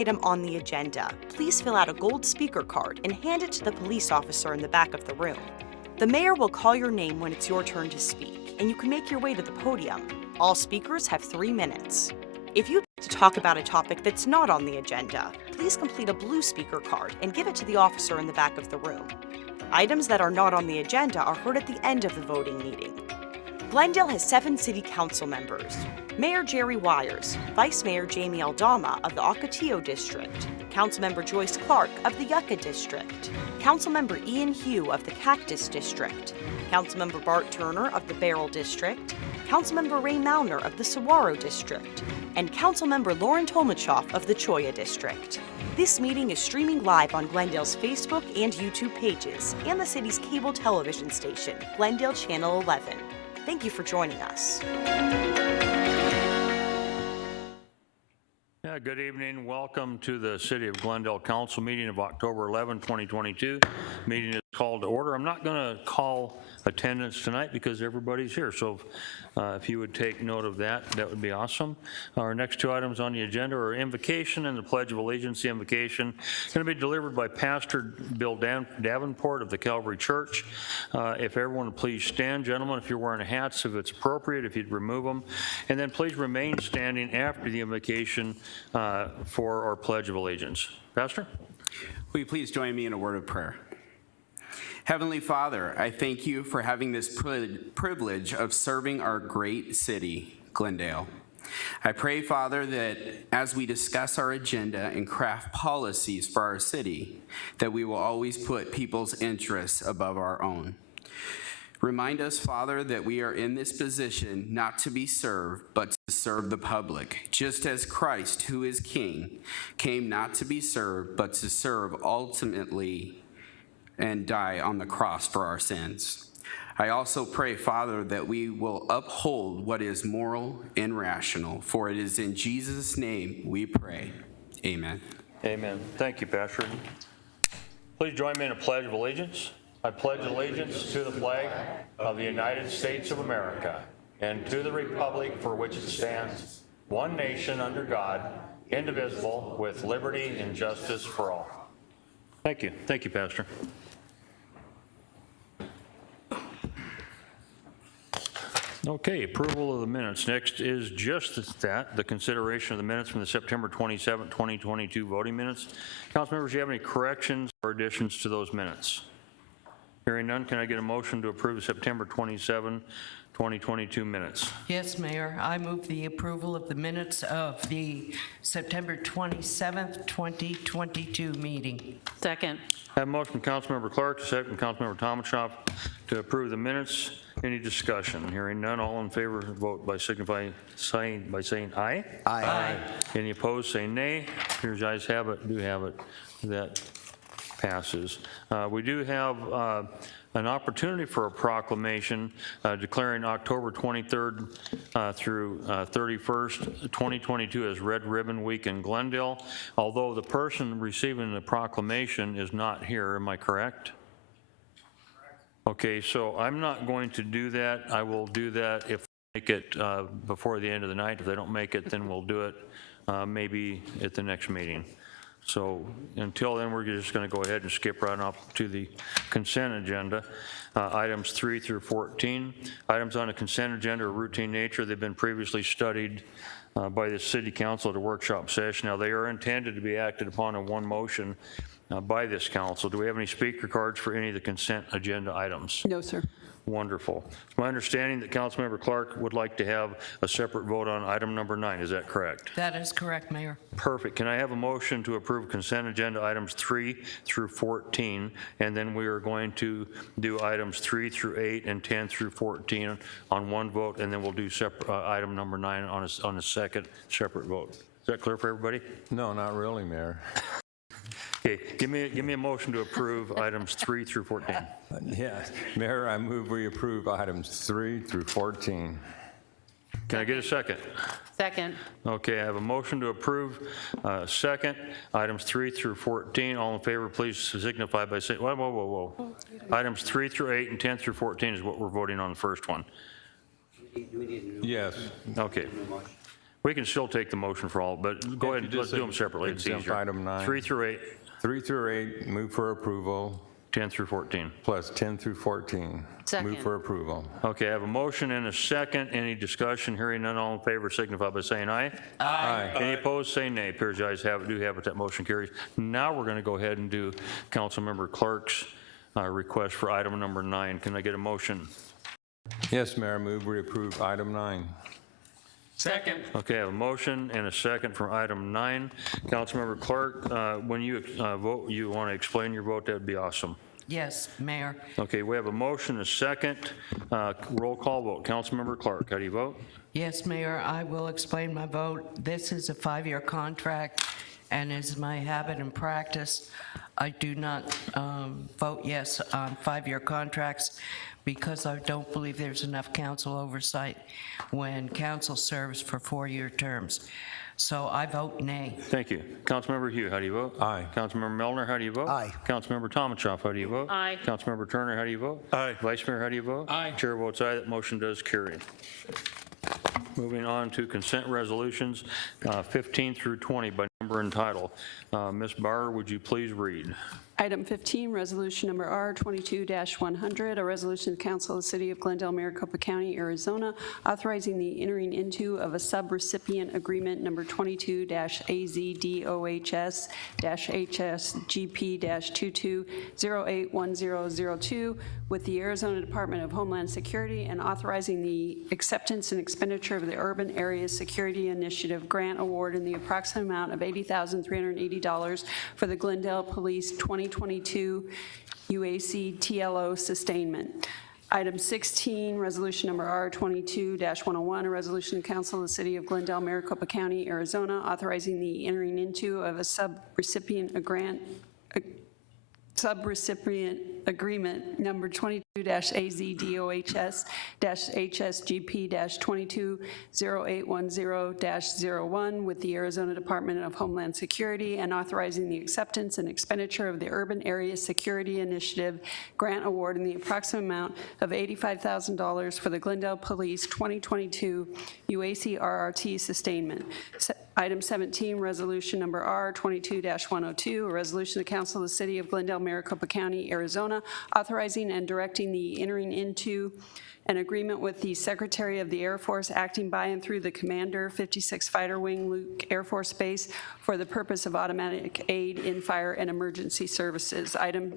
item on the agenda, please fill out a gold speaker card and hand it to the police officer in the back of the room. The mayor will call your name when it's your turn to speak, and you can make your way to the podium. All speakers have 3 minutes. If you'd like to talk about a topic that's not on the agenda, please complete a blue speaker card and give it to the officer in the back of the room. Items that are not on the agenda are heard at the end of the voting meeting. Glendale has 7 city council members: Mayor Jerry Wires, Vice Mayor Jamie Aldama of the Ocotillo District, Councilmember Joyce Clark of the Yucca District, Councilmember Ian Hugh of the Cactus District, Councilmember Bart Turner of the Beryl District, Councilmember Ray Malner of the Saguaro District, and Councilmember Lauren Tolmachoff of the Cholla District. This meeting is streaming live on Glendale's Facebook and YouTube pages and the city's cable television station, Glendale Channel 11. Thank you for joining us. Yeah, good evening. Welcome to the City of Glendale Council meeting of October 11, 2022. Meeting is called to order. I'm not going to call attendance tonight because everybody's here. So if you would take note of that, that would be awesome. Our next 2 items on the agenda are Invocation and the Pledge of Allegiance. The Invocation is going to be delivered by Pastor Bill Davenport of the Calvary Church. If everyone would please stand, gentlemen, if you're wearing hats, if it's appropriate, if you'd remove them. And then please remain standing after the invocation for our Pledge of Allegiance. Pastor? Will you please join me in a word of prayer? Heavenly Father, I thank you for having this privilege of serving our great city, Glendale. I pray, Father, that as we discuss our agenda and craft policies for our city, that we will always put people's interests above our own. Remind us, Father, that we are in this position not to be served, but to serve the public, just as Christ, who is King, came not to be served, but to serve ultimately and die on the cross for our sins. I also pray, Father, that we will uphold what is moral and rational, for it is in Jesus' name we pray. Amen. Amen. Thank you, Pastor. Please join me in a pledge of allegiance. I pledge allegiance to the flag of the United States of America and to the republic for which it stands, one nation under God, indivisible, with liberty and justice for all. Thank you. Thank you, Pastor. Okay, approval of the minutes. Next is just that, the consideration of the minutes from the September 27, 2022 voting minutes. Council members, do you have any corrections or additions to those minutes? Hearing none, can I get a motion to approve the September 27, 2022 minutes? Yes, Mayor. I move the approval of the minutes of the September 27th, 2022 meeting. Second. I have a motion from Councilmember Clark, second from Councilmember Tomachoff to approve the minutes. Any discussion? Hearing none, all in favor vote by saying aye. Aye. Any opposed, say nay. Here's ayes have it, do have it. That passes. We do have an opportunity for a proclamation declaring October 23rd through 31st, 2022 as Red Ribbon Week in Glendale. Although the person receiving the proclamation is not here, am I correct? Okay, so I'm not going to do that. I will do that if they make it before the end of the night. If they don't make it, then we'll do it maybe at the next meeting. So until then, we're just going to go ahead and skip right up to the consent agenda. Items 3 through 14. Items on the consent agenda are routine nature. They've been previously studied by the City Council at a workshop session. Now, they are intended to be acted upon in one motion by this council. Do we have any speaker cards for any of the consent agenda items? No, sir. Wonderful. It's my understanding that Councilmember Clark would like to have a separate vote on item number 9. Is that correct? That is correct, Mayor. Perfect. Can I have a motion to approve consent agenda items 3 through 14, and then we are going to do items 3 through 8 and 10 through 14 on one vote, and then we'll do item number 9 on a second separate vote. Is that clear for everybody? No, not really, Mayor. Okay, give me a motion to approve items 3 through 14. Yeah, Mayor, I move we approve items 3 through 14. Can I get a second? Second. Okay, I have a motion to approve second, items 3 through 14. All in favor, please signify by saying, whoa. Items 3 through 8 and 10 through 14 is what we're voting on the first one. Yes. Okay. We can still take the motion for all, but go ahead, let's do them separately, it's exempt easier. item 9. 3 through 8, 3 through 8, move for approval, 10 through 14. plus 10 through 14. Second. Move for approval. Okay, I have a motion and a second. Any discussion? Hearing none, all in favor signify by saying aye. Aye. Any opposed, say nay. Appears the ayes have it, do have it, that motion carries. Now we're going to go ahead and do Councilmember Clark's request for item number 9. Can I get a motion? Yes, Mayor, I move we approve item 9. Second. Okay, I have a motion and a second for item 9. Councilmember Clark, when you vote, you want to explain your vote, that'd be awesome. Yes, Mayor. Okay, we have a motion, a second. Roll call vote. Councilmember Clark, how do you vote? Yes, Mayor, I will explain my vote. This is a 5-year contract, and as my habit and practice, I do not vote yes on 5-year contracts because I don't believe there's enough council oversight when council serves for 4-year terms. So I vote nay. Thank you. Councilmember Hugh, how do you vote? Aye. Councilmember Melner, how do you vote? Aye. Councilmember Tomachoff, how do you vote? Aye. Councilmember Turner, how do you vote? Aye. Vice Mayor, how do you vote? Aye. Chair votes aye, that motion does carry. Moving on to consent resolutions, 15 through 20 by number and title. Ms. Barr, would you please read? Item 15, resolution number R22-100, a resolution of the Council of the City of Glendale, Maricopa County, Arizona, authorizing the entering into of a subrecipient agreement number 22-AZDOHS-HSGP-22081002 with the Arizona Department of Homeland Security and authorizing the acceptance and expenditure of the Urban Areas Security Initiative grant award in the approximate amount of $80,380 for the Glendale Police 2022 UAC TLO sustainment. Item 16, resolution number R22-101, a resolution of Council of the City of Glendale, Maricopa County, Arizona, authorizing the entering into of a subrecipient agreement number 22-AZDOHS-HSGP-220810-01 with the Arizona Department of Homeland Security and authorizing the acceptance and expenditure of the Urban Area Security Initiative grant award in the approximate amount of $85,000 for the Glendale Police 2022 UAC RRT sustainment. Item 17, resolution number R22-102, a resolution of the Council of the City of Glendale, Maricopa County, Arizona, authorizing and directing the entering into an agreement with the Secretary of the Air Force acting by and through the Commander 56 Fighter Wing Luke Air Force Base for the purpose of automatic aid in fire and emergency services. Item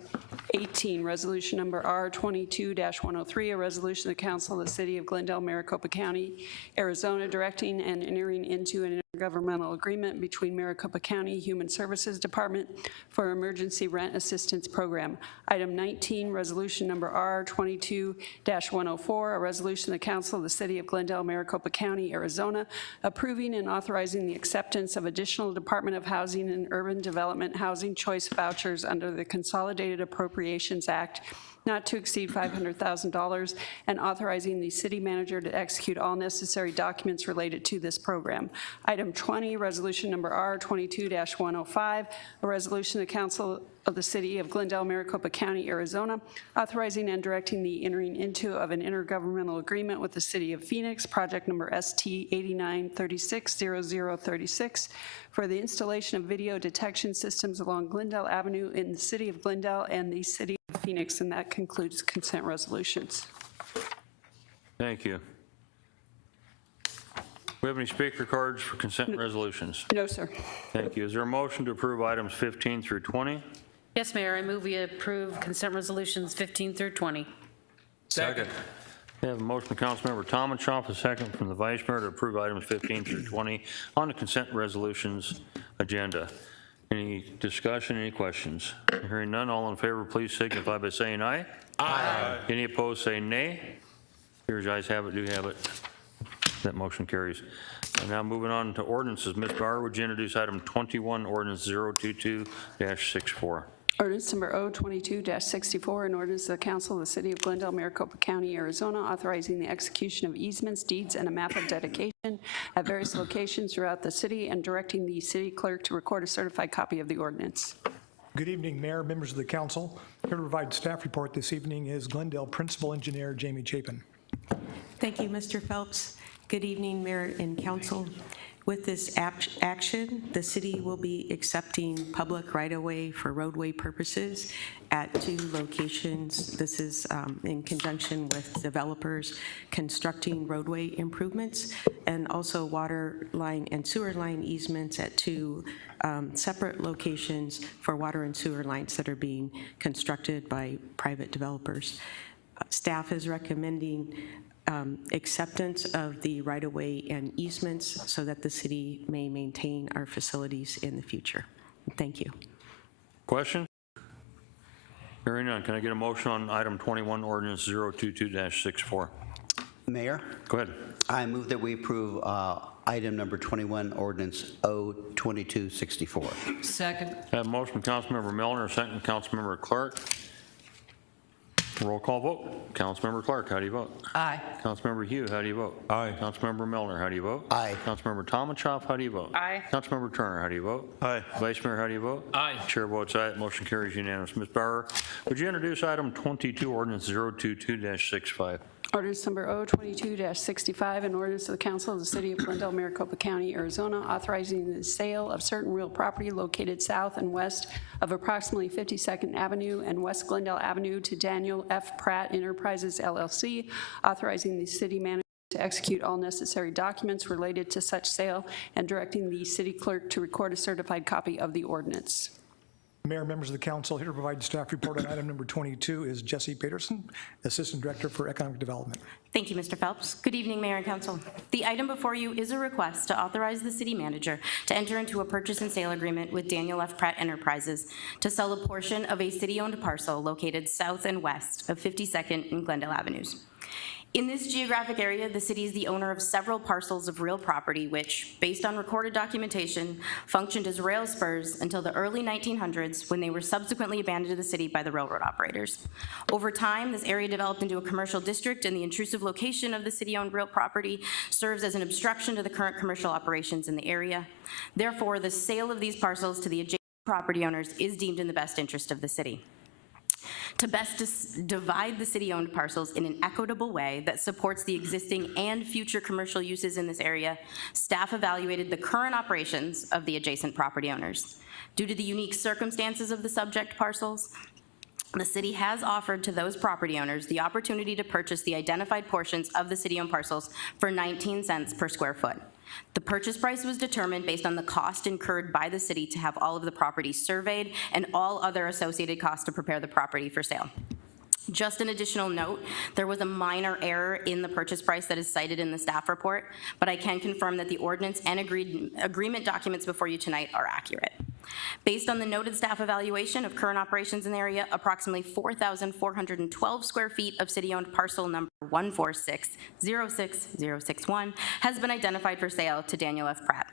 18, resolution number R22-103, a resolution of the Council of the City of Glendale, Maricopa County, Arizona, directing and entering into an intergovernmental agreement between Maricopa County Human Services Department for Emergency Rent Assistance Program. Item 19, resolution number R22-104, a resolution of the Council of the City of Glendale, Maricopa County, Arizona, approving and authorizing the acceptance of additional Department of Housing and Urban Development Housing Choice vouchers under the Consolidated Appropriations Act not to exceed $500,000, and authorizing the city manager to execute all necessary documents related to this program. Item 20, resolution number R22-105, a resolution of the Council of the City of Glendale, Maricopa County, Arizona, authorizing and directing the entering into of an intergovernmental agreement with the City of Phoenix, project number ST89360036, for the installation of video detection systems along Glendale Avenue in the City of Glendale and the City of Phoenix, and that concludes consent resolutions. Thank you. We have any speaker cards for consent resolutions? No, sir. Thank you. Is there a motion to approve items 15 through 20? Yes, Mayor, I move we approve consent resolutions 15 through 20. Second. We have a motion from Councilmember Tomachoff, a second from the Vice Mayor to approve items 15 through 20 on the consent resolutions agenda. Any discussion, any questions? Hearing none, all in favor, please signify by saying aye. Aye. Any opposed, say nay. Here's ayes have it, do have it. That motion carries. And now moving on to ordinances. Ms. Barr, would you introduce item 21, ordinance 022-64? Ordinance number O22-64, an ordinance of the Council of the City of Glendale, Maricopa County, Arizona, authorizing the execution of easements, deeds, and a map of dedication at various locations throughout the city and directing the city clerk to record a certified copy of the ordinance. Good evening, Mayor, members of the council. Here to provide staff report this evening is Glendale Principal Engineer Jamie Chapin. Thank you, Mr. Phelps. Good evening, Mayor and Council. With this action, the city will be accepting public right-of-way for roadway purposes at 2 locations. This is in conjunction with developers constructing roadway improvements, and also water line and sewer line easements at 2 separate locations for water and sewer lines that are being constructed by private developers. Staff is recommending acceptance of the right-of-way and easements so that the city may maintain our facilities in the future. Thank you. Question? Hearing none, can I get a motion on item 21, ordinance 022-64? Mayor, Go ahead. I move that we approve item number 21, ordinance 02264. Second. I have a motion from Councilmember Milner, second from Councilmember Clark. Roll call vote. Councilmember Clark, how do you vote? Aye. Councilmember Hugh, how do you vote? Aye. Councilmember Milner, how do you vote? Aye. Councilmember Tomachoff, how do you vote? Aye. Councilmember Turner, how do you vote? Aye. Vice Mayor, how do you vote? Aye. Chair votes aye. Motion carries unanimous. Ms. Bauer, would you introduce item 22, ordinance 022-65? Ordinance number 022-65, an ordinance of the Council of the City of Glendale, Maricopa County, Arizona, authorizing the sale of certain real property located south and west of approximately 52nd Avenue and West Glendale Avenue to Daniel F. Pratt Enterprises, LLC, authorizing the city manager to execute all necessary documents related to such sale, and directing the city clerk to record a certified copy of the ordinance. Mayor, members of the council, here to provide staff report on item number 22 is Jesse Peterson, Assistant Director for Economic Development. Thank you, Mr. Phelps. Good evening, Mayor and Council. The item before you is a request to authorize the city manager to enter into a purchase and sale agreement with Daniel F. Pratt Enterprises to sell a portion of a city-owned parcel located south and west of 52nd and Glendale Avenues. In this geographic area, the city is the owner of several parcels of real property which, based on recorded documentation, functioned as rail spurs until the early 1900s, when they were subsequently abandoned to the city by the railroad operators. Over time, this area developed into a commercial district, and the intrusive location of the city-owned real property serves as an obstruction to the current commercial operations in the area. Therefore, the sale of these parcels to the adjacent property owners is deemed in the best interest of the city. To best divide the city-owned parcels in an equitable way that supports the existing and future commercial uses in this area, staff evaluated the current operations of the adjacent property owners. Due to the unique circumstances of the subject parcels, the city has offered to those property owners the opportunity to purchase the identified portions of the city-owned parcels for 19 cents per square foot. The purchase price was determined based on the cost incurred by the city to have all of the property surveyed and all other associated costs to prepare the property for sale. Just an additional note, there was a minor error in the purchase price that is cited in the staff report, but I can confirm that the ordinance and agreement documents before you tonight are accurate. Based on the noted staff evaluation of current operations in the area, approximately 4,412 square feet of city-owned parcel number 146-06061 has been identified for sale to Daniel F. Pratt.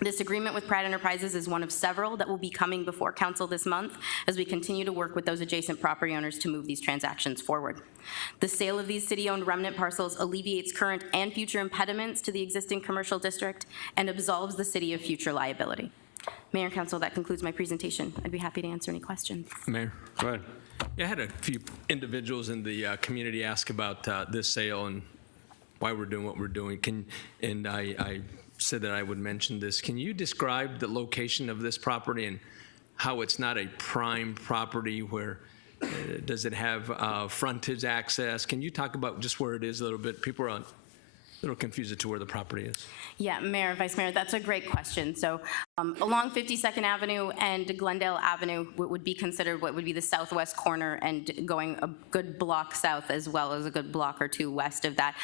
This agreement with Pratt Enterprises is one of several that will be coming before council this month as we continue to work with those adjacent property owners to move these transactions forward. The sale of these city-owned remnant parcels alleviates current and future impediments to the existing commercial district and absolves the city of future liability. Mayor and Council, that concludes my presentation. I'd be happy to answer any questions. Mayor. Go ahead. Yeah, I had a few individuals in the community ask about this sale and why we're doing what we're doing. And I said that I would mention this. Can you describe the location of this property and how it's not a prime property? Where does it have frontage access? Can you talk about just where it is a little bit? People are a little confused as to where the property is. Yeah, Mayor, Vice Mayor, that's a great question. So along 52nd Avenue and Glendale Avenue would be considered what would be the southwest corner, and going a good block south as well as a good block or two west of that.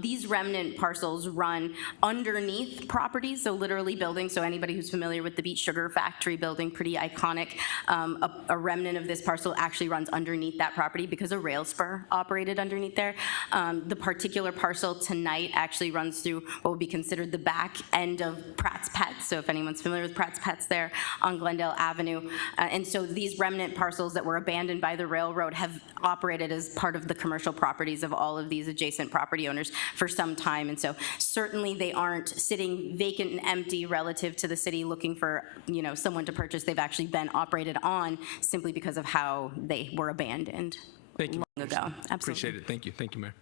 These remnant parcels run underneath properties, so literally buildings. So anybody who's familiar with the Beet Sugar Factory building, pretty iconic, a remnant of this parcel actually runs underneath that property because a rail spur operated underneath there. The particular parcel tonight actually runs through what would be considered the back end of Pratt's Pets. So if anyone's familiar with Pratt's Pets there on Glendale Avenue. And so these remnant parcels that were abandoned by the railroad have operated as part of the commercial properties of all of these adjacent property owners for some time. And so certainly they aren't sitting vacant and empty relative to the city looking for, you know, someone to purchase. They've actually been operated on simply because of how they were abandoned Thank you. long ago. Absolutely. Appreciate it. Thank you. Thank you, Mayor.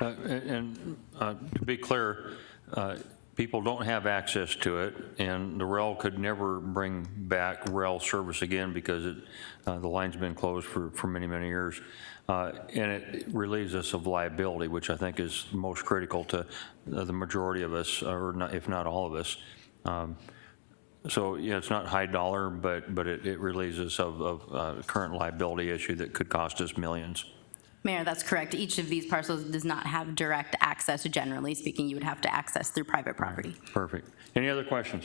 And to be clear, people don't have access to it, and the rail could never bring back rail service again because the line's been closed for many, many years. And it relieves us of liability, which I think is most critical to the majority of us, or not, if not all of us. So, yeah, it's not high dollar, but it relieves us of current liability issue that could cost us millions. Mayor, that's correct. Each of these parcels does not have direct access. Generally speaking, you would have to access through private property. Perfect. Any other questions?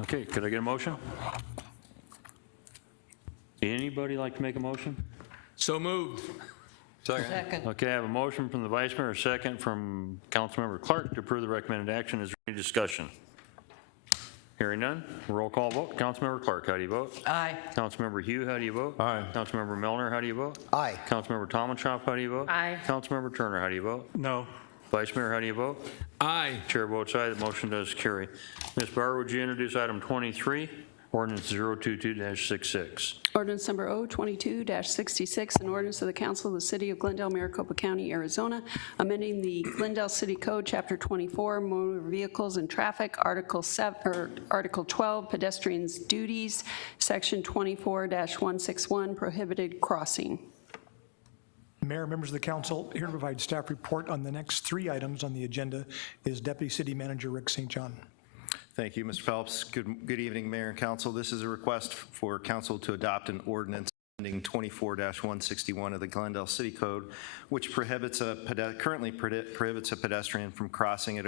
Okay, could I get a motion? Anybody like to make a motion? So moved. Second. Okay, I have a motion from the Vice Mayor, a second from Councilmember Clark to approve the recommended action. Is there any discussion? Hearing none, roll call vote. Councilmember Clark, how do you vote? Aye. Councilmember Hugh, how do you vote? Aye. Councilmember Milner, how do you vote? Aye. Councilmember Tomachoff, how do you vote? Aye. Councilmember Turner, how do you vote? No. Vice Mayor, how do you vote? Aye. Chair votes aye, the motion does carry. Ms. Bauer, would you introduce item 23, ordinance 022-66? Ordinance number O22-66, an ordinance of the Council of the City of Glendale, Maricopa County, Arizona, amending the Glendale City Code, Chapter 24, Motor Vehicles and Traffic, Article 12, Pedestrians' Duties, Section 24-161, Prohibited Crossing. Mayor, members of the council, here to provide staff report on the next 3 items on the agenda is Deputy City Manager Rick St. John. Thank you, Mr. Phelps. Good evening, Mayor and Council. This is a request for Council to adopt an ordinance amending 24-161 of the Glendale City Code, which currently prohibits a pedestrian from crossing on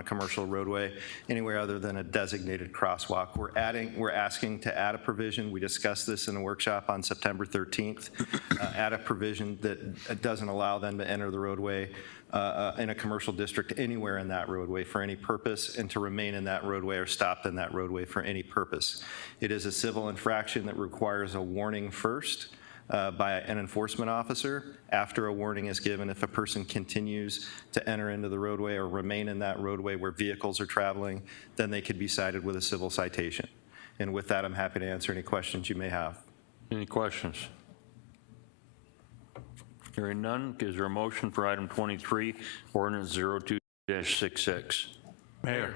a commercial roadway anywhere other than a designated crosswalk. We're asking to add a provision. We discussed this in a workshop on September 13th. Add a provision that doesn't allow them to enter the roadway in a commercial district anywhere in that roadway for any purpose, and to remain in that roadway or stopped in that roadway for any purpose. It is a civil infraction that requires a warning first by an enforcement officer. After a warning is given, if a person continues to enter into the roadway or remain in that roadway where vehicles are traveling, then they could be cited with a civil citation. And with that, I'm happy to answer any questions you may have. Any questions? Hearing none, is there a motion for item 23, ordinance 02-66? Mayor.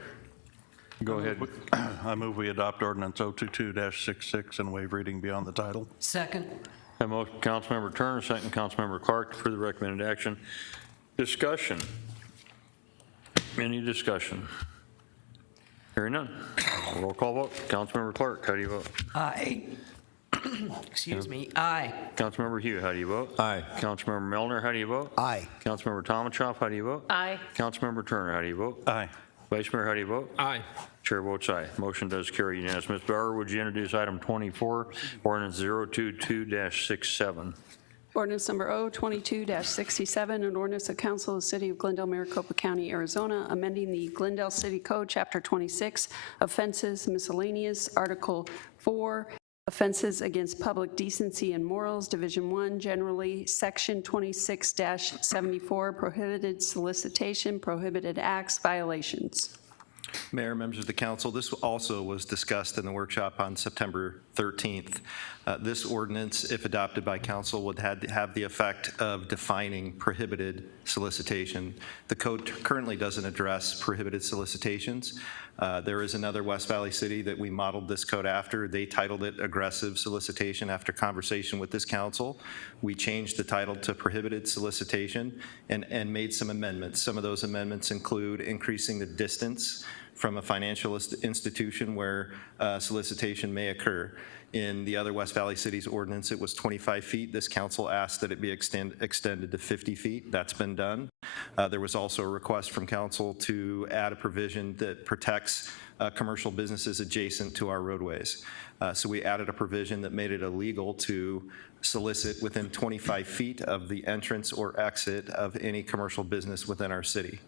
Go ahead. I move we adopt ordinance 022-66 and waive reading beyond the title. Second. A motion, Councilmember Turner, second Councilmember Clark, for the recommended action. Discussion. Any discussion? Hearing none. Roll call vote. Councilmember Clark, how do you vote? Aye. Excuse me. Aye. Councilmember Hugh, how do you vote? Aye. Councilmember Milner, how do you vote? Aye. Councilmember Tomachoff, how do you vote? Aye. Councilmember Turner, how do you vote? Aye. Vice Mayor, how do you vote? Aye. Chair votes aye. Motion does carry unanimous. Ms. Bauer, would you introduce item 24, ordinance 022-67? Ordinance number O22-67, an ordinance of Council of the City of Glendale, Maricopa County, Arizona, amending the Glendale City Code, Chapter 26, Offenses Miscellaneous, Article 4, Offenses Against Public Decency and Morals, Division 1, generally, Section 26-74, Prohibited Solicitation, Prohibited Acts, Violations. Mayor, members of the council, this also was discussed in the workshop on September 13th. This ordinance, if adopted by council, would have the effect of defining prohibited solicitation. The code currently doesn't address prohibited solicitations. There is another West Valley city that we modeled this code after. They titled it aggressive solicitation. After conversation with this council, we changed the title to prohibited solicitation and made some amendments. Some of those amendments include increasing the distance from a financial institution where solicitation may occur. In the other West Valley cities ordinance, it was 25 feet. This council asked that it be extended to 50 feet. That's been done. There was also a request from council to add a provision that protects commercial businesses adjacent to our roadways. So we added a provision that made it illegal to solicit within 25 feet of the entrance or exit of any commercial business within our city.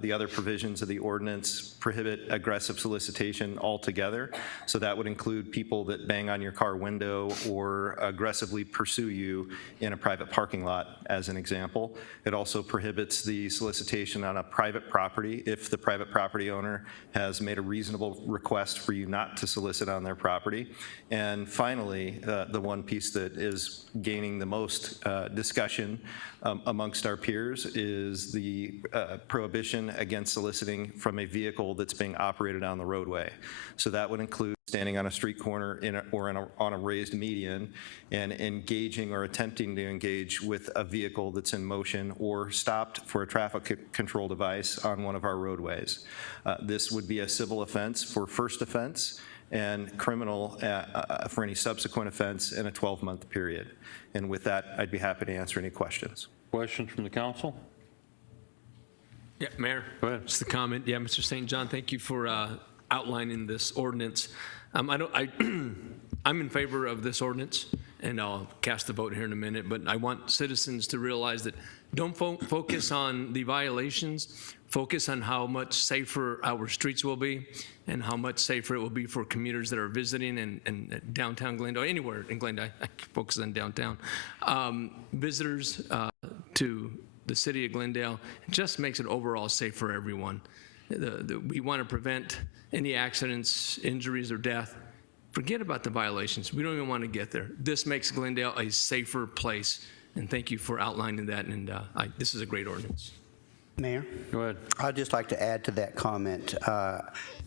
The other provisions of the ordinance prohibit aggressive solicitation altogether. So that would include people that bang on your car window or aggressively pursue you in a private parking lot, as an example. It also prohibits the solicitation on a private property if the private property owner has made a reasonable request for you not to solicit on their property. And finally, the one piece that is gaining the most discussion amongst our peers is the prohibition prohibition against soliciting from a vehicle that's being operated on the roadway. So that would include standing on a street corner on a raised median and engaging or attempting to engage with a vehicle that's in motion or stopped for a traffic control device on one of our roadways. This would be a civil offense for first offense and criminal for any subsequent offense in a 12-month period. And with that, I'd be happy to answer any questions. Questions from the council? Yeah, Mayor. Go ahead. Just a comment. Yeah, Mr. St. John, thank you for outlining this ordinance. I'm in favor of this ordinance, and I'll cast the vote here in a minute, but I want citizens to realize that don't focus on the violations, focus on how much safer our streets will be and how much safer it will be for commuters that are visiting in downtown Glendale, anywhere in Glendale. I focus on downtown. Visitors to the city of Glendale, it just makes it overall safe for everyone. We want to prevent any accidents, injuries, or death. Forget about the violations. We don't even want to get there. This makes Glendale a safer place, and thank you for outlining that, and this is a great ordinance. Mayor? Go ahead. I'd just like to add to that comment,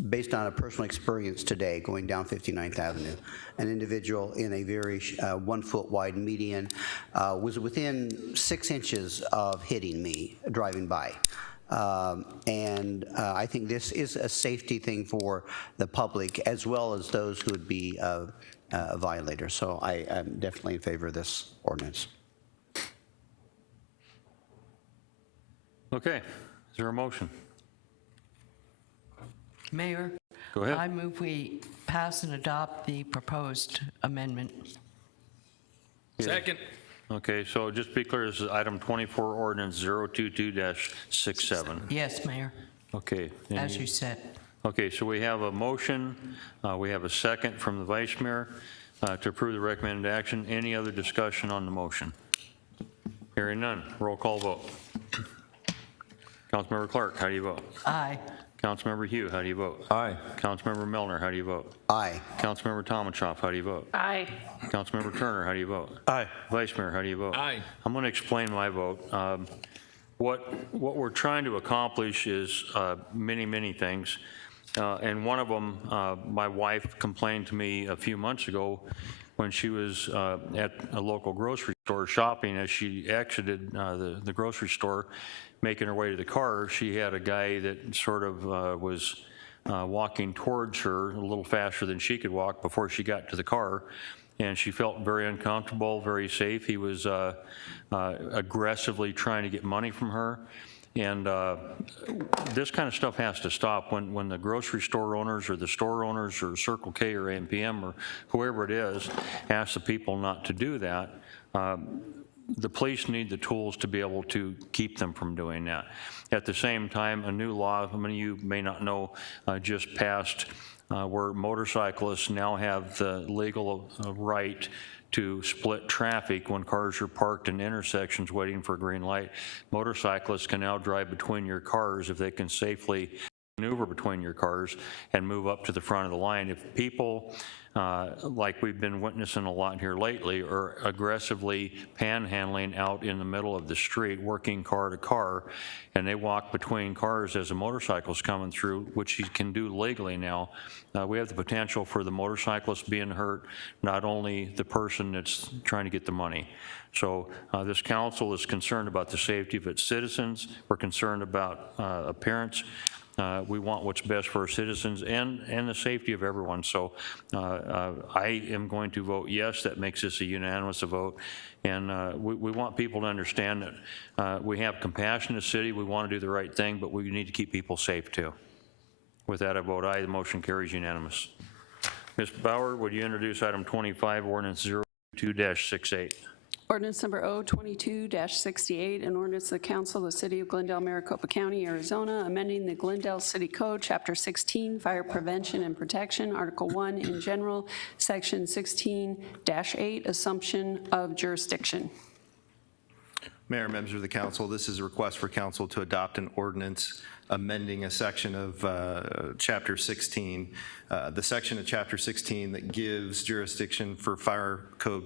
based on a personal experience today going down 59th Avenue. An individual in a very 1 foot wide median was within 6 inches of hitting me driving by. I think this is a safety thing for the public as well as those who would be violators. So I am definitely in favor of this ordinance. Okay, is there a motion? Mayor? Go ahead. I move we pass and adopt the proposed amendment. Second. Okay, so just to be clear, this is item 24, ordinance 022-67. Yes, Mayor, Okay. as you said. Okay, so we have a motion, we have a second from the Vice Mayor to approve the recommended action. Any other discussion on the motion? Hearing none, roll call vote. Councilmember Clark, how do you vote? Aye. Councilmember Hugh, how do you vote? Aye. Councilmember Milner, how do you vote? Aye. Councilmember Tomachoff, how do you vote? Aye. Councilmember Turner, how do you vote? Aye. Vice Mayor, how do you vote? Aye. I'm going to explain my vote. What we're trying to accomplish is many things. And one of them, my wife complained to me a few months ago when she was at a local grocery store shopping. As she exited the grocery store, making her way to the car, she had a guy that sort of was walking towards her a little faster than she could walk before she got to the car. And she felt very uncomfortable, very safe. He was aggressively trying to get money from her. And this kind of stuff has to stop. When the grocery store owners or the store owners or Circle K or AMPM or whoever it is ask the people not to do that, the police need the tools to be able to keep them from doing that. At the same time, a new law, many of you may not know, just passed where motorcyclists now have the legal right to split traffic when cars are parked in intersections waiting for a green light. Motorcyclists can now drive between your cars if they can safely maneuver between your cars and move up to the front of the line. If people, like we've been witnessing a lot here lately, are aggressively panhandling out in the middle of the street, working car to car, and they walk between cars as a motorcycle's coming through, which you can do legally now, we have the potential for the motorcyclist being hurt, not only the person that's trying to get the money. So this council is concerned about the safety of its citizens. We're concerned about appearance. We want what's best for our citizens and the safety of everyone. So I am going to vote yes. That makes this a unanimous vote. And we want people to understand that we have compassion in the city. We want to do the right thing, but we need to keep people safe too. With that, I vote aye. The motion carries unanimous. Ms. Bauer, would you introduce item 25, ordinance 02-68? Ordinance number 022-68, an ordinance of the Council of the City of Glendale, Maricopa County, Arizona, amending the Glendale City Code, Chapter 16, Fire Prevention and Protection, Article 1 in general, Section 16-8, Assumption of Jurisdiction. Mayor, members of the council, this is a request for council to adopt an ordinance amending a section of Chapter 16, the section of Chapter 16 that gives jurisdiction for fire code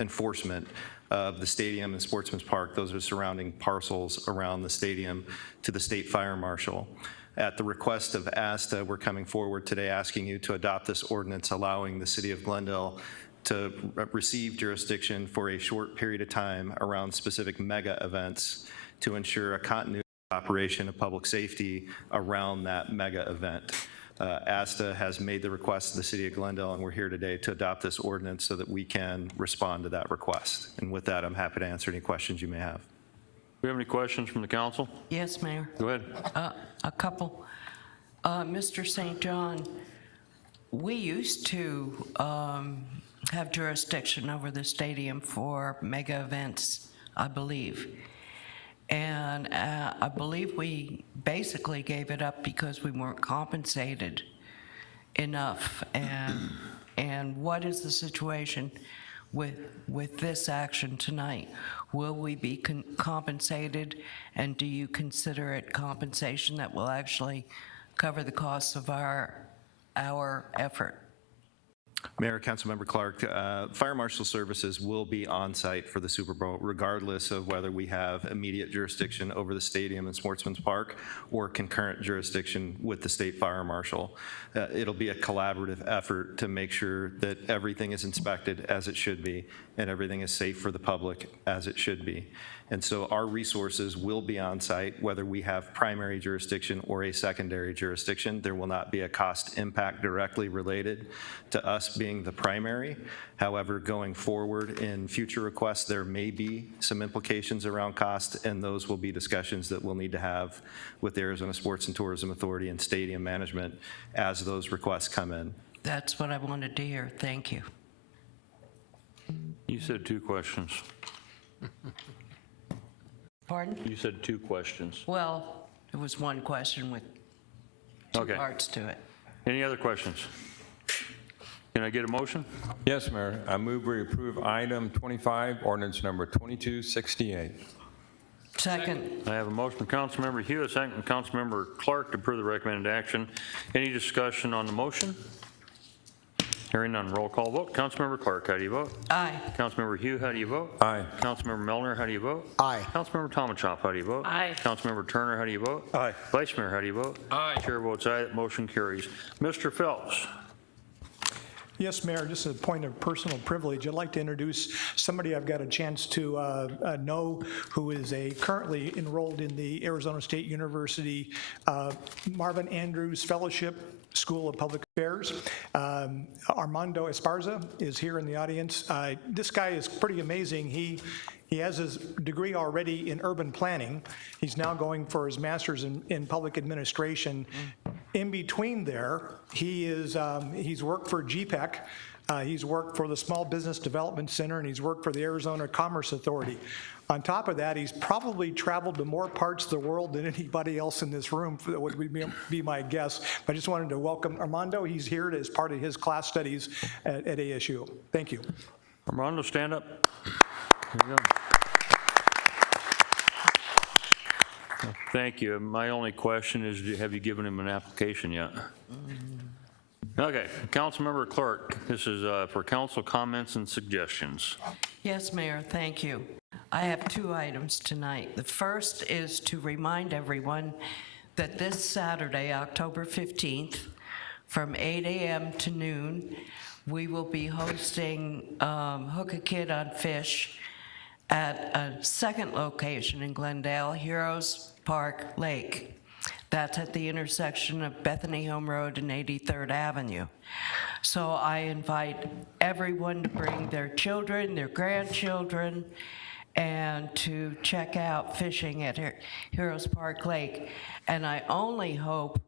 enforcement of the stadium and Sportsman's Park, those are surrounding parcels around the stadium, to the state fire marshal. At the request of ASTA, we're coming forward today asking you to adopt this ordinance allowing the city of Glendale to receive jurisdiction for a short period of time around specific mega events to ensure a continuity of operation of public safety around that mega event. ASTA has made the request to the city of Glendale, and we're here today to adopt this ordinance so that we can respond to that request. And with that, I'm happy to answer any questions you may have. Do we have any questions from the council? Yes, Mayor. Go ahead. A couple. Mr. St. John, we used to have jurisdiction over the stadium for mega events, I believe. And I believe we basically gave it up because we weren't compensated enough. And what is the situation with this action tonight? Will we be compensated, and do you consider it compensation that will actually cover the costs of our effort? Mayor, Councilmember Clark, Fire Marshal Services will be on site for the Super Bowl regardless of whether we have immediate jurisdiction over the stadium and Sportsman's Park or concurrent jurisdiction with the State Fire Marshal. It'll be a collaborative effort to make sure that everything is inspected as it should be and everything is safe for the public as it should be. And so our resources will be on site whether we have primary jurisdiction or a secondary jurisdiction. There will not be a cost impact directly related to us being the primary. However, going forward in future requests, there may be some implications around cost, and those will be discussions that we'll need to have with the Arizona Sports and Tourism Authority and stadium management as those requests come in. That's what I wanted to hear. Thank you. You said 2 questions. Pardon? You said 2 questions. Well, it was one question with 2 parts to it. Any other questions? Can I get a motion? Yes, Mayor. I move we approve item 25, ordinance number 2268. Second. I have a motion from Councilmember Hugh, a second from Councilmember Clark to approve the recommended action. Any discussion on the motion? Hearing none, roll call vote. Councilmember Clark, how do you vote? Aye. Councilmember Hugh, how do you vote? Aye. Councilmember Melner, how do you vote? Aye. Councilmember Tomachop, how do you vote? Aye. Councilmember Turner, how do you vote? Aye. Vice Mayor, how do you vote? Aye. Chair votes aye, that motion carries. Mr. Phelps. Yes, Mayor, just a point of personal privilege. I'd like to introduce somebody I've got a chance to know who is currently enrolled in the Arizona State University Marvin Andrews Fellowship School of Public Affairs. Armando Esparza is here in the audience. This guy is pretty amazing. He has his degree already in urban planning. He's now going for his master's in public administration. In between there, he's worked for GPEC. He's worked for the Small Business Development Center, and he's worked for the Arizona Commerce Authority. On top of that, he's probably traveled to more parts of the world than anybody else in this room, that would be my guess. But I just wanted to welcome Armando. He's here as part of his class studies at ASU. Thank you. Armando, stand up. There you go. Thank you. My only question is, have you given him an application yet? Okay, Councilmember Clark, this is for council comments and suggestions. Yes, Mayor, thank you. I have 2 items tonight. The first is to remind everyone that this Saturday, October 15th, from 8 a.m. to noon, we will be hosting Hook a Kid on Fish at a second location in Glendale, Heroes Park Lake. That's at the intersection of Bethany Home Road and 83rd Avenue. So I invite everyone to bring their children, their grandchildren, and to check out fishing at Heroes Park Lake. And I only hope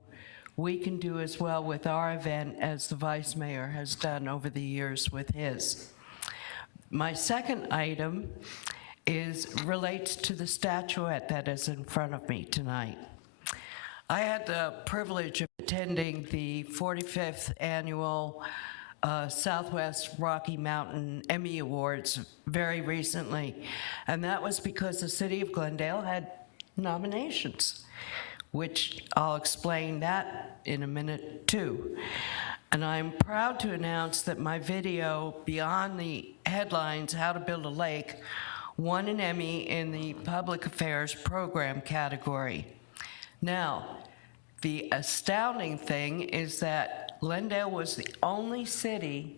we can do as well with our event as the Vice Mayor has done over the years with his. My second item relates to the statuette that is in front of me tonight. I had the privilege of attending the 45th annual Southwest Rocky Mountain Emmy Awards very recently, and that was because the city of Glendale had nominations, which I'll explain that in a minute too. And I'm proud to announce that my video, Beyond the Headlines, How to Build a Lake, won an Emmy in the Public Affairs Program category. Now, the astounding thing is that Glendale was the only city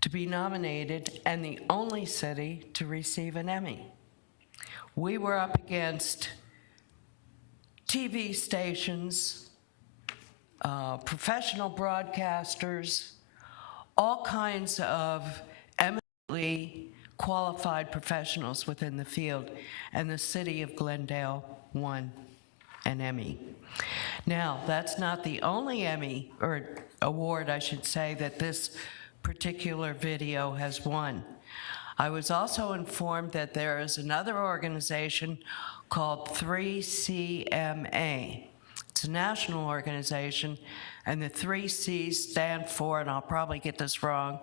to be nominated and the only city to receive an Emmy. We were up against TV stations, professional broadcasters, all kinds of eminently qualified professionals within the field, and the city of Glendale won an Emmy. Now, that's not the only Emmy, or award, I should say, that this particular video has won. I was also informed that there is another organization called 3CMA. It's a national organization, and the 3 C's stand for, and I'll probably get this wrong,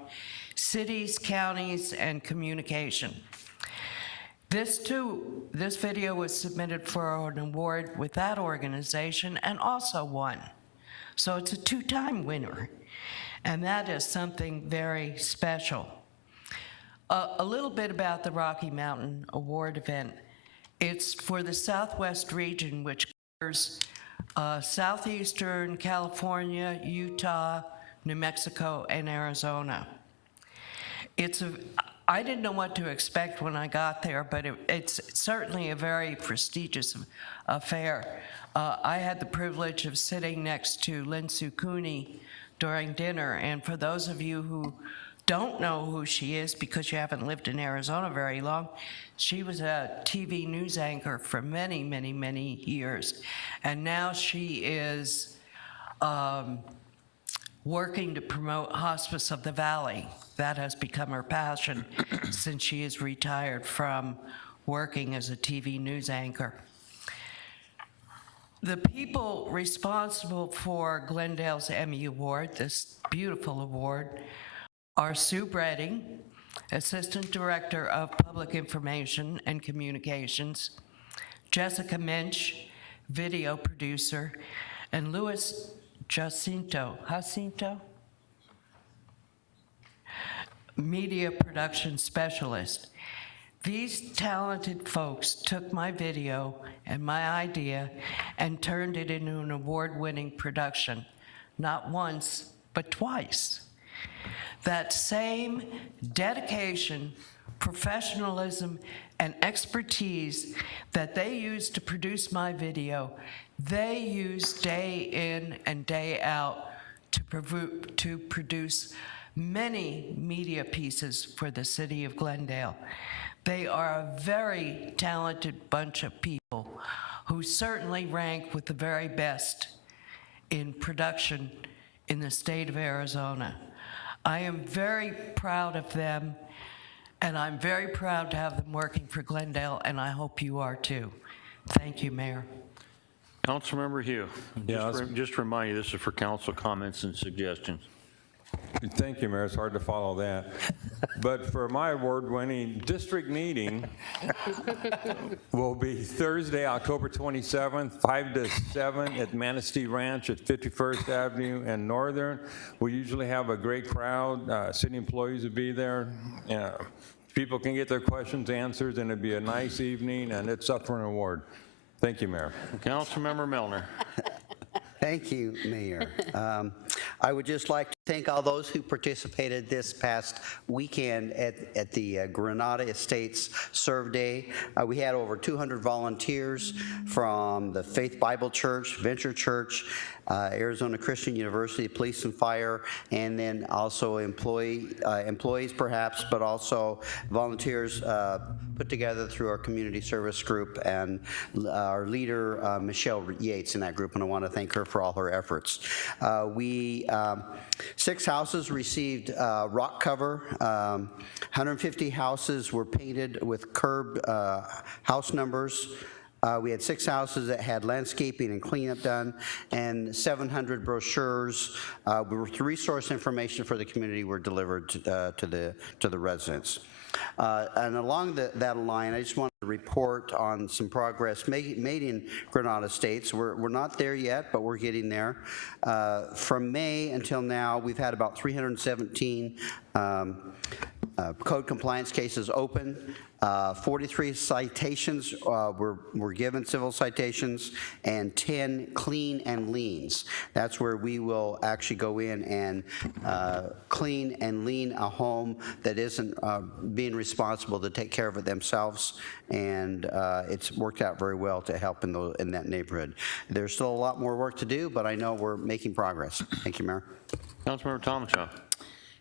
cities, counties, and communication. This video was submitted for an award with that organization and also won. So it's a 2-time winner, and that is something very special. A little bit about the Rocky Mountain Award event. It's for the Southwest region, which covers southeastern California, Utah, New Mexico, and Arizona. I didn't know what to expect when I got there, but it's certainly a very prestigious affair. I had the privilege of sitting next to Lynn Cooney during dinner, and for those of you who don't know who she is because you haven't lived in Arizona very long, she was a TV news anchor for many, many, many years. And now she is working to promote Hospice of the Valley. That has become her passion since she is retired from working as a TV news anchor. The people responsible for Glendale's Emmy Award, this beautiful award, are Sue Bredding, Assistant Director of Public Information and Communications, Jessica Minch, Video Producer, and Louis Jacinto, Media Production Specialist. These talented folks took my video and my idea and turned it into an award-winning production, not once, but twice. That same dedication, professionalism, and expertise that they used to produce my video, they use day in and day out to produce many media pieces for the city of Glendale. They are a very talented bunch of people who certainly rank with the very best in production in the state of Arizona. I am very proud of them, and I'm very proud to have them working for Glendale, and I hope you are too. Thank you, Mayor. Councilmember Hugh, just remind you, this is for council comments and suggestions. Thank you, Mayor. It's hard to follow that. But for my award-winning district meeting will be Thursday, October 27th, 5 to 7 at Manistee Ranch at 51st Avenue and Northern. We usually have a great crowd. City employees will be there. People can get their questions answered, and it'll be a nice evening, and it's up for an award. Thank you, Mayor. Councilmember Milner. Thank you, Mayor. I would just like to thank all those who participated this past weekend at the Granada Estates Serve Day. We had over 200 volunteers from the Faith Bible Church, Venture Church, Arizona Christian University, Police and Fire, and then also employees perhaps, but also volunteers put together through our community service group and our leader, Michelle Yates, in that group, and I want to thank her for all her efforts. 6 houses received rock cover. 150 houses were painted with curb house numbers. We had 6 houses that had landscaping and cleanup done, and 700 brochures with resource information for the community were delivered to the residents. And along that line, I just wanted to report on some progress made in Granada Estates. We're not there yet, but we're getting there. From May until now, we've had about 317 code compliance cases open. 43 citations were given, civil citations, and 10 clean and liens. That's where we will actually go in and clean and lien a home that isn't being responsible to take care of it themselves, and it's worked out very well to help in that neighborhood. There's still a lot more work to do, but I know we're making progress. Thank you, Mayor. Councilmember Tomachow.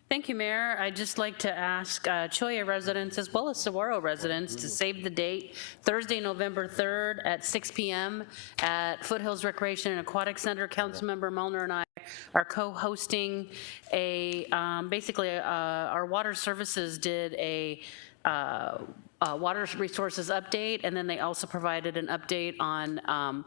Thank you, Mayor. I'd just like to ask Cholla residents as well as Saguaro residents to save the date, Thursday, November 3rd at 6 p.m. at Foothills Recreation and Aquatic Center. Councilmember Mulliner and I are co-hosting basically our water services did a water resources update, and then they also provided an update on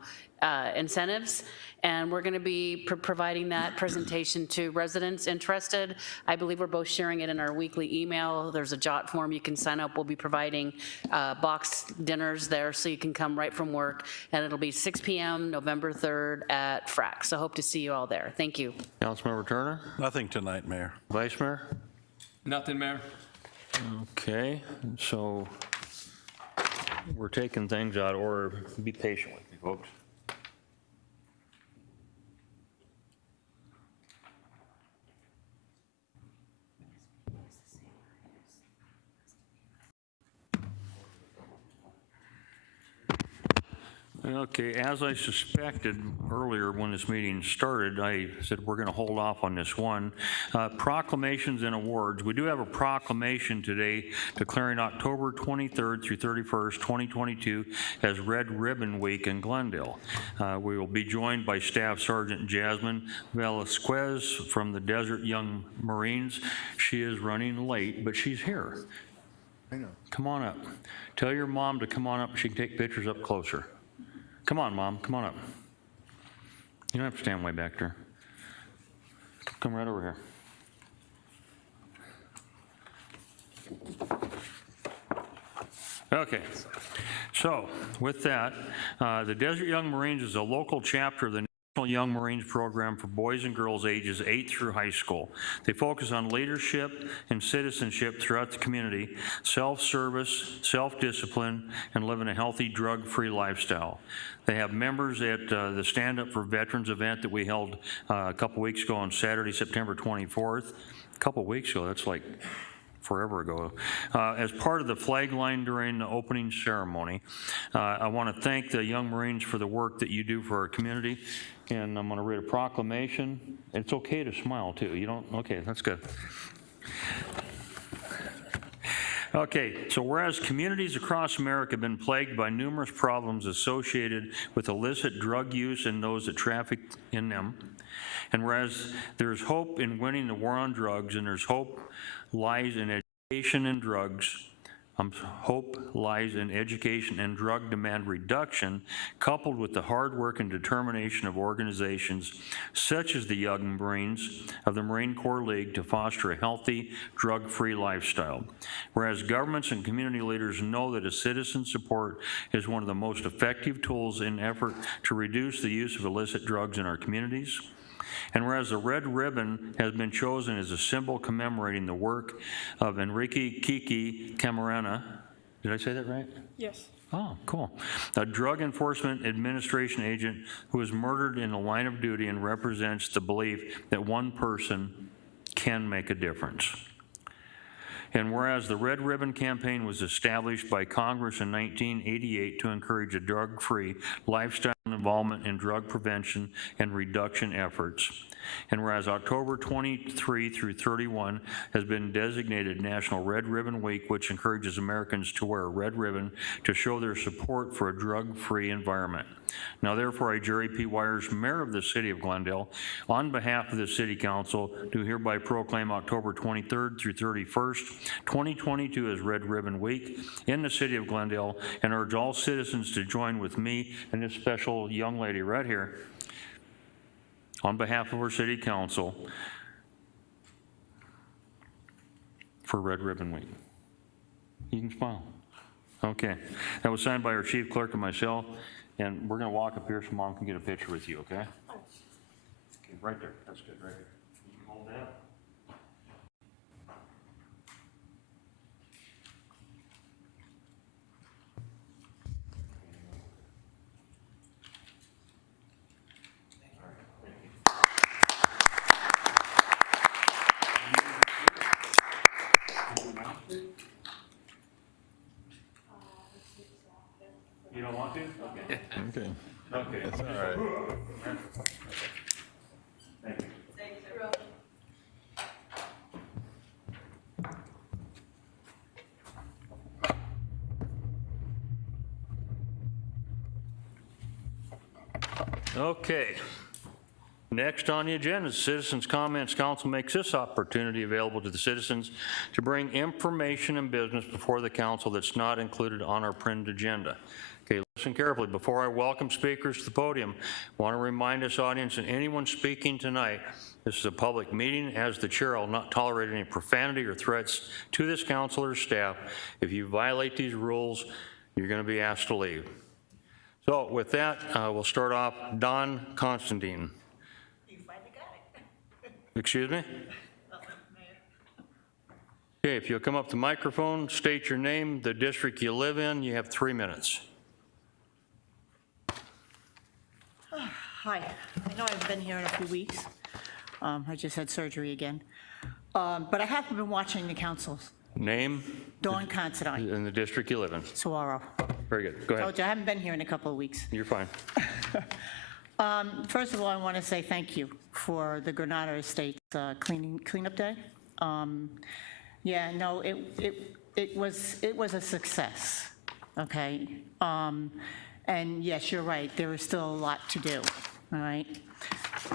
incentives, and we're going to be providing that presentation to residents interested. I believe we're both sharing it in our weekly email. There's a JOT form you can sign up. We'll be providing boxed dinners there so you can come right from work, and it'll be 6 p.m. November 3rd at FRAC. So hope to see you all there. Thank you. Councilmember Turner. Nothing tonight, Mayor. Vice Mayor. Nothing, Mayor. Okay, so we're taking things out of order. Be patient with me, folks. Okay, as I suspected earlier when this meeting started, I said we're going to hold off on this one. Proclamations and awards. We do have a proclamation today declaring October 23rd through 31st, 2022 as Red Ribbon Week in Glendale. We will be joined by Staff Sergeant Jasmine Velasquez from the Desert Young Marines. She is running late, but she's here. I know. Come on up. Tell your mom to come on up. She can take pictures up closer. Come on, Mom, come on up. You don't have to stand way back there. Come right over here. Okay, so with that, the Desert Young Marines is a local chapter of the National Young Marines program for boys and girls ages 8 through high school. They focus on leadership and citizenship throughout the community, self-service, self-discipline, and living a healthy, drug-free lifestyle. They have members at the Stand Up for Veterans event that we held a couple weeks ago on Saturday, September 24th. A couple weeks ago, that's like forever ago. As part of the flag line during the opening ceremony, I want to thank the Young Marines for the work that you do for our community. And I'm going to read a proclamation. It's okay to smile too. You don't? Okay, that's good. Okay, so whereas communities across America have been plagued by numerous problems associated with illicit drug use and those that traffic in them, and whereas there's hope in winning the war on drugs, and there's hope lies in education and drugs, hope lies in education and drug demand reduction, coupled with the hard work and determination of organizations such as the Young Marines of the Marine Corps League to foster a healthy, drug-free lifestyle. Whereas governments and community leaders know that a citizen support is one of the most effective tools in effort to reduce the use of illicit drugs in our communities. And whereas the red ribbon has been chosen as a symbol commemorating the work of Enrique Kiki Camarena, did I say that right? Yes. Oh, cool. A Drug Enforcement Administration agent who was murdered in the line of duty and represents the belief that one person can make a difference. And whereas the Red Ribbon Campaign was established by Congress in 1988 to encourage a drug-free lifestyle in involvement in drug prevention and reduction efforts. And whereas October 23 through 31 has been designated National Red Ribbon Week, which encourages Americans to wear a red ribbon to show their support for a drug-free environment. Now therefore, I, Jerry P. Wires, Mayor of the City of Glendale, on behalf of the City Council, do hereby proclaim October 23rd through 31st, 2022 as Red Ribbon Week in the City of Glendale, and urge all citizens to join with me and this special young lady right here on behalf of our City Council for Red Ribbon Week. You can smile. Okay. That was signed by our Chief Clerk and myself, and we're going to walk up here so Mom can get a picture with you, okay? Okay, right there. That's good, right here. You can hold that. You don't want to? Okay. Okay. Okay. That's all right. Thank you. Okay. Next on the agenda is citizens' comments. Council makes this opportunity available to the citizens to bring information and business before the council that's not included on our printed agenda. Okay, listen carefully. Before I welcome speakers to the podium, I want to remind this audience and anyone speaking tonight, this is a public meeting. As the chair, I'll not tolerate any profanity or threats to this council or staff. If you violate these rules, you're going to be asked to leave. So with that, we'll start off. Don Constantine. Excuse me? Okay, if you'll come up to the microphone, state your name, the district you live in, you have 3 minutes. Hi, I know I've been here in a few weeks. I just had surgery again. But I have been watching the councils. Name? Dawn Considine, And the district you live in. Saguaro. Very good, go ahead. Told you, I haven't been here in a couple of weeks. You're fine. First of all, I want to say thank you for the Granada Estates cleanup day. Yeah, no, it was a success, okay? And yes, you're right, there is still a lot to do, all right?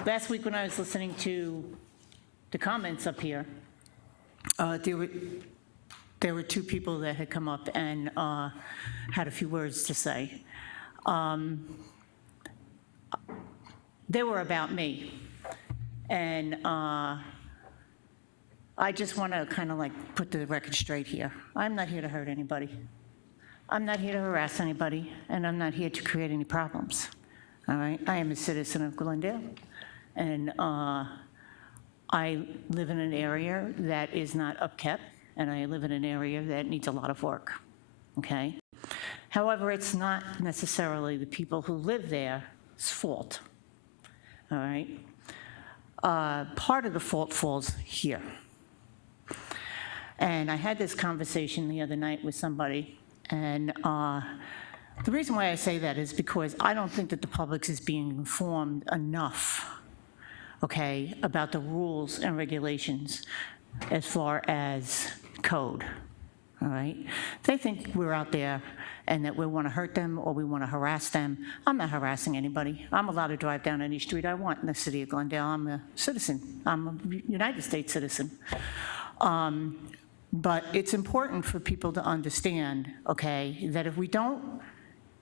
Last week when I was listening to the comments up here, there were two people that had come up and had a few words to say. They were about me. And I just want to kind of like put the record straight here. I'm not here to hurt anybody. I'm not here to harass anybody, and I'm not here to create any problems. All right? I am a citizen of Glendale, and I live in an area that is not upkept, and I live in an area that needs a lot of work. Okay? However, it's not necessarily the people who live there's fault. All right? Part of the fault falls here. And I had this conversation the other night with somebody, and the reason why I say that is because I don't think that the public is being informed enough, okay, about the rules and regulations as far as code, all right? They think we're out there and that we want to hurt them or we want to harass them. I'm not harassing anybody. I'm allowed to drive down any street I want in the city of Glendale. I'm a citizen. I'm a United States citizen. But it's important for people to understand, okay, that if we don't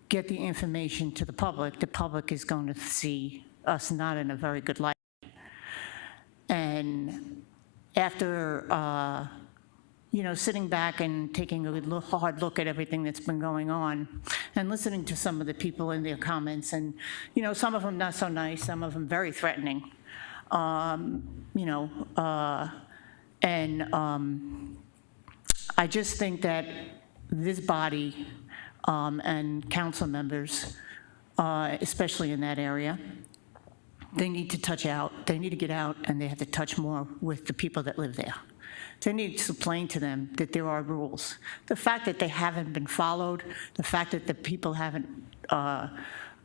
get the information to the public is going to see us not in a very good light. And after, sitting back and taking a hard look at everything that's been going on and listening to some of the people in their comments, and, some of them not so nice, some of them very threatening, I just think that this body and council members, especially in that area, they need to touch out, they need to get out, and they have to touch more with the people that live there. They need to explain to them that there are rules. The fact that they haven't been followed, the fact that the people haven't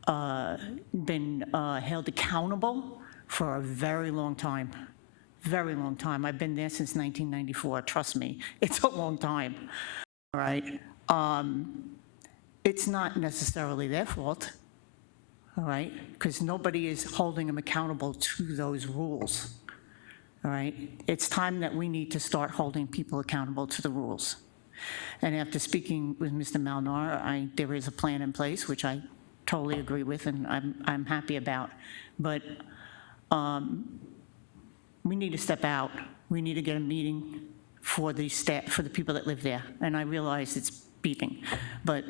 been held accountable for a very long time. Very long time. I've been there since 1994. Trust me, it's a long time. All right. It's not necessarily their fault. All right, because nobody is holding them accountable to those rules. All right, it's time that we need to start holding people accountable to the rules. And after speaking with Mr. Malnar, there is a plan in place, which I totally agree with and I'm happy about. But we need to step out. We need to get a meeting for the staff, for the people that live there. And I realize it's beeping, but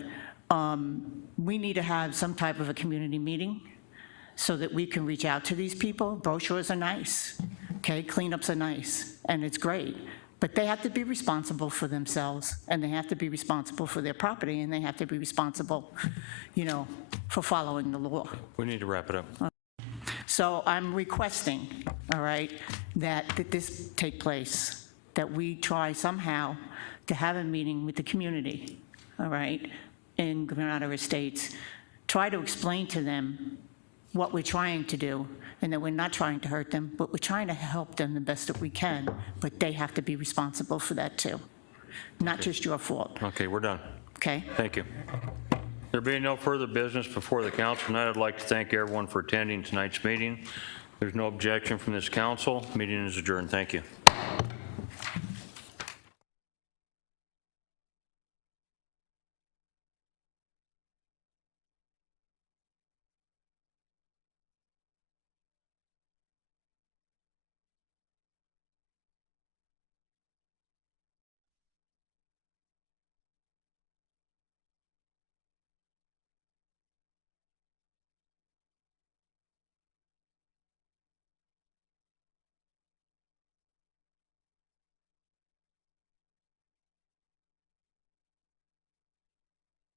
we need to have some type of a community meeting so that we can reach out to these people. Brochures are nice, okay? Cleanups are nice, and it's great. But they have to be responsible for themselves, and they have to be responsible for their property, and they have to be responsible, for following the law. We need to wrap it up. So I'm requesting, all right, that this take place, that we try somehow to have a meeting with the community, all right, in Granada Estates, try to explain to them what we're trying to do, and that we're not trying to hurt them, but we're trying to help them the best that we can, but they have to be responsible for that too. Not just your fault, Okay, we're done. okay? Thank you. There being no further business before the council tonight, I'd like to thank everyone for attending tonight's meeting. There's no objection from this council. Meeting is adjourned. Thank you.